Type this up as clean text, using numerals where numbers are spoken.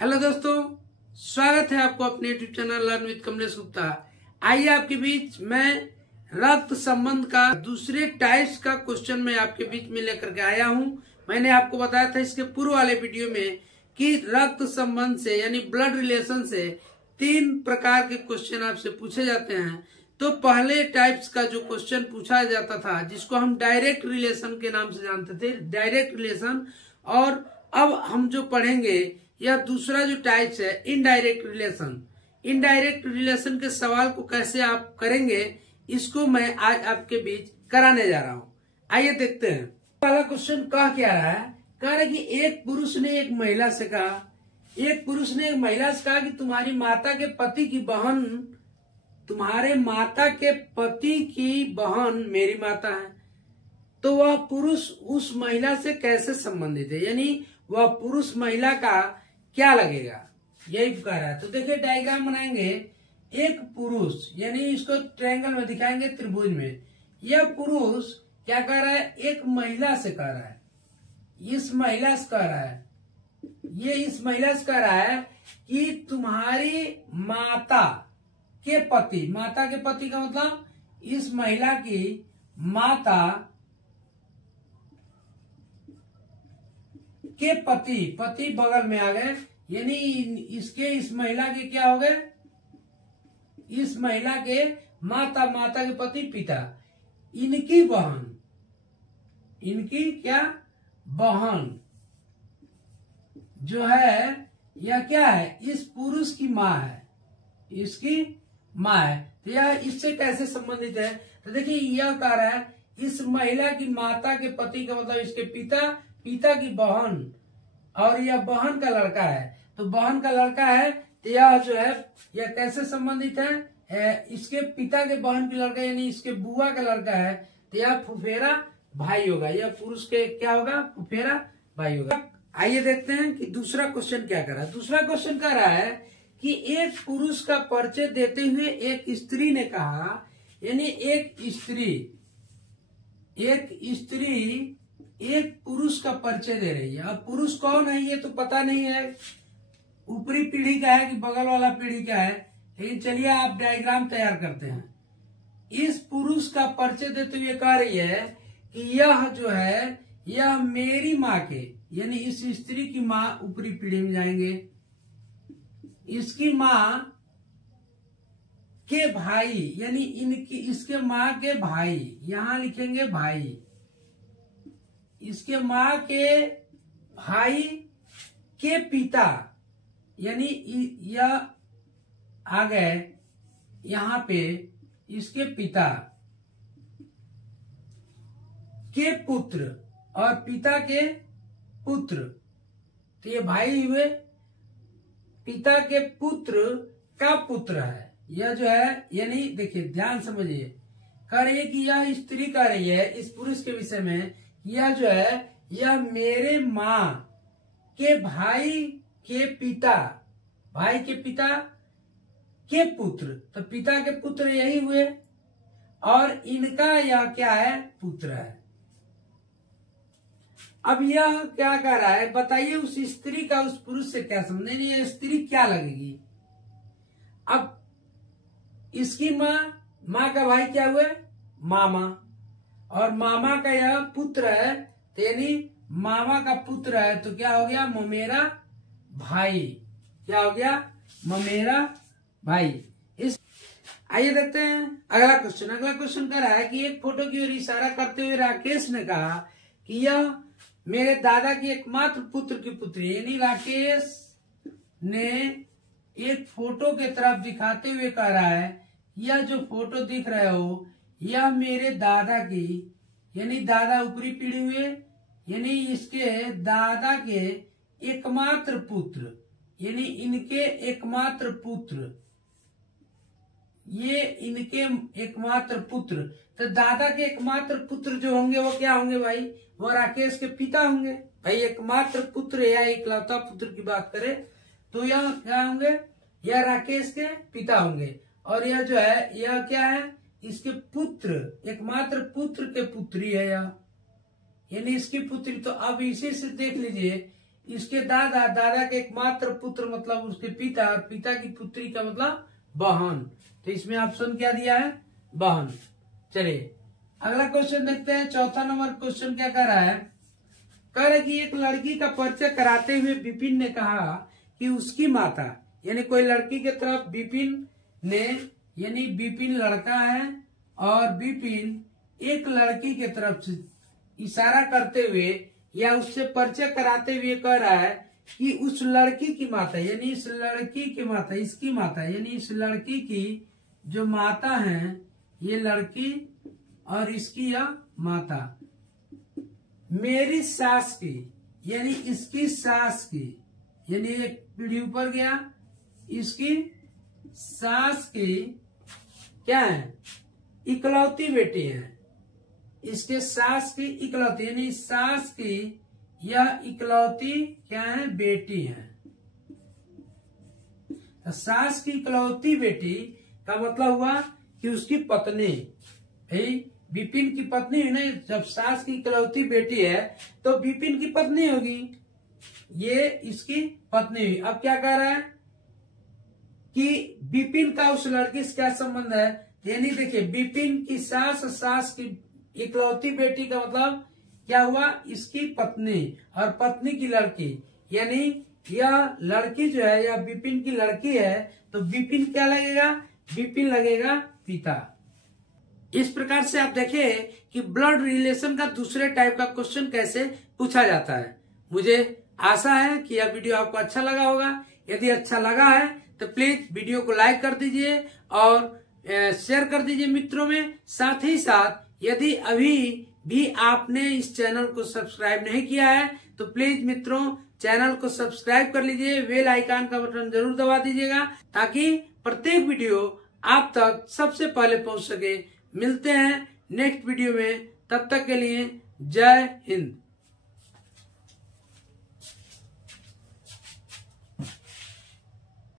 Hello दोस्तों, स्वागत है आपको अपने YouTube channel learn with Kamlesh Gupta. आइए आपके बीच मैं रक्त संबंध का दूसरे टाइप्स का क्वेश्चन मैं आपके बीच में लेकर के आया हूं। मैंने आपको बताया था इसके पूर्व वाले वीडियो में कि रक्त संबंध से यानी ब्लड रिलेशन से 3 प्रकार के क्वेश्चन आपसे पूछे जाते हैं। तो पहले टाइप्स का जो क्वेश्चन पूछा जाता था जिसको हम डायरेक्ट रिलेशन के नाम से जानते थे, डायरेक्ट रिलेशन, और अब हम जो पढ़ेंगे यह दूसरा जो टाइप्स है इनडायरेक्ट रिलेशन। इनडायरेक्ट रिलेशन के सवाल को कैसे आप करेंगे इसको मैं आज आपके बीच कराने जा रहा हूं। आइए देखते हैं। पहला क्वेश्चन कह क्या रहा है? कह रहा है कि एक पुरुष ने एक महिला से कहा कि तुम्हारी माता के पति की बहन मेरी माता है। तो वह पुरुष उस महिला से कैसे संबंधित है, यानी वह पुरुष महिला का क्या लगेगा, यही कह रहा है। तो देखिए डायग्राम बनाएंगे। एक पुरुष, यानी इसको ट्रायंगल में दिखाएंगे, त्रिभुज में। यह पुरुष क्या कह रहा है? एक महिला से कह रहा है, इस महिला से कह रहा है, ये इस महिला से कह रहा है कि तुम्हारी माता के पति का मतलब इस महिला की माता के पति बगल में आ गए, यानी इस महिला के क्या हो गए? इस महिला के माता के पति पिता, इनकी क्या बहन जो है यह क्या है? इस पुरुष की माँ है, इसकी माँ है। तो यह इससे कैसे संबंधित है? तो देखिए यह कह रहा है इस महिला की माता के पति का मतलब इसके पिता की बहन, और यह बहन का लड़का है। तो बहन का लड़का है तो यह जो है यह कैसे संबंधित है? इसके पिता के बहन की लड़का यानी इसके बुआ का लड़का है, तो यह फुफेरा भाई होगा। यह पुरुष के क्या होगा? फुफेरा भाई होगा। आइए देखते हैं कि दूसरा क्वेश्चन क्या कर रहा है। दूसरा क्वेश्चन कह रहा है कि एक पुरुष का परिचय देते हुए एक स्त्री ने कहा, यानी एक स्त्री एक पुरुष का परिचय दे रही है। अब पुरुष कौन है ये तो पता नहीं है, ऊपरी पीढ़ी का है कि बगल वाला पीढ़ी का है, लेकिन चलिए आप डायग्राम तैयार करते हैं। इस पुरुष का परिचय देते हुए कह रही है कि यह जो है यह मेरी माँ के, यानी इस स्त्री की माँ ऊपरी पीढ़ी में जाएंगे, इसकी माँ के भाई, यानी इसके माँ के भाई, यहां लिखेंगे भाई, इसके माँ के भाई के पिता, यानी यह आ गए यहाँ पे इसके पिता के पुत्र और पिता के पुत्र। तो ये भाई हुए, पिता के पुत्र का पुत्र है यह जो है। यानी देखिए ध्यान समझिए, कह रही है कि यह स्त्री कह रही है इस पुरुष के विषय में, यह जो है यह मेरे माँ के भाई के पिता के पुत्र, तो पिता के पुत्र यही हुए, और इनका यह क्या है? पुत्र है। अब यह क्या कह रहा है? बताइए उस स्त्री का उस पुरुष से क्या संबंध, नहीं ये स्त्री क्या लगेगी? अब इसकी माँ का भाई क्या हुए? मामा, और मामा का यह पुत्र है, तो यानी मामा का पुत्र है, तो क्या हो गया? ममेरा भाई। क्या हो गया? ममेरा भाई। आइए देखते हैं अगला क्वेश्चन कह रहा है कि एक फोटो की ओर इशारा करते हुए राकेश ने कहा कि यह मेरे दादा की एकमात्र पुत्र की पुत्री, यानी राकेश ने एक फोटो के तरफ दिखाते हुए कह रहा है यह जो फोटो दिख रहे हो यह मेरे दादा की, यानी दादा ऊपरी पीढ़ी हुए, यानी इसके दादा के एकमात्र पुत्र, यानी इनके एकमात्र पुत्र, ये इनके एकमात्र पुत्र। तो दादा के एकमात्र पुत्र जो होंगे वो क्या होंगे भाई? वो राकेश के पिता होंगे भाई। एकमात्र पुत्र या इकलौता पुत्र की बात करें तो यह क्या होंगे? यह राकेश के पिता होंगे, और यह जो है यह क्या है? इसके पुत्र, एकमात्र पुत्र के पुत्री है यह, यानी इसकी पुत्री। तो अब इसी से देख लीजिए इसके दादा, दादा के एकमात्र पुत्र मतलब उसके पिता, और पिता की पुत्री का मतलब बहन। तो इसमें ऑप्शन क्या दिया है? बहन। चलिए अगला क्वेश्चन देखते हैं। चौथा नंबर क्वेश्चन क्या कह रहा है? कह रहा है कि एक लड़की का परिचय कराते हुए विपिन ने कहा कि उसकी माता, यानी कोई लड़की के तरफ विपिन ने, यानी विपिन लड़का है और विपिन एक लड़की के तरफ से इशारा करते हुए या उससे परिचय कराते हुए कह रहा है कि उस लड़की की माता, यानी इस लड़की की माता, इसकी माता, यानी इस लड़की की जो माता है, ये लड़की और इसकी यह माता, मेरी सास की, यानी इसकी सास की, यानी एक पीढ़ी ऊपर गया, इसकी सास की क्या है? इकलौती बेटी है। इसके सास की इकलौती, यानी सास की यह इकलौती क्या है? बेटी है। तो सास की इकलौती बेटी का मतलब हुआ कि उसकी पत्नी, भाई विपिन की पत्नी है ना, जब सास की इकलौती बेटी है तो विपिन की पत्नी होगी, ये इसकी पत्नी हुई। अब क्या कह रहा है कि विपिन का उस लड़की से क्या संबंध है? यानी देखिए, विपिन की सास की इकलौती बेटी का मतलब क्या हुआ? इसकी पत्नी, और पत्नी की लड़की, यानी यह लड़की जो है यह विपिन की लड़की है, तो विपिन क्या लगेगा? विपिन लगेगा पिता। इस प्रकार से आप देखें कि ब्लड रिलेशन का दूसरे टाइप का क्वेश्चन कैसे पूछा जाता है। मुझे आशा है कि यह वीडियो आपको अच्छा लगा होगा। यदि अच्छा लगा है तो प्लीज वीडियो को लाइक कर दीजिए और शेयर कर दीजिए मित्रों में। साथ ही साथ यदि अभी भी आपने इस चैनल को सब्सक्राइब नहीं किया है तो प्लीज मित्रों चैनल को सब्सक्राइब कर लीजिए, बेल आइकन का बटन जरूर दबा दीजिएगा ताकि प्रत्येक वीडियो आप तक सबसे पहले पहुंच सके। मिलते हैं नेक्स्ट वीडियो में, तब तक के लिए जय हिंद।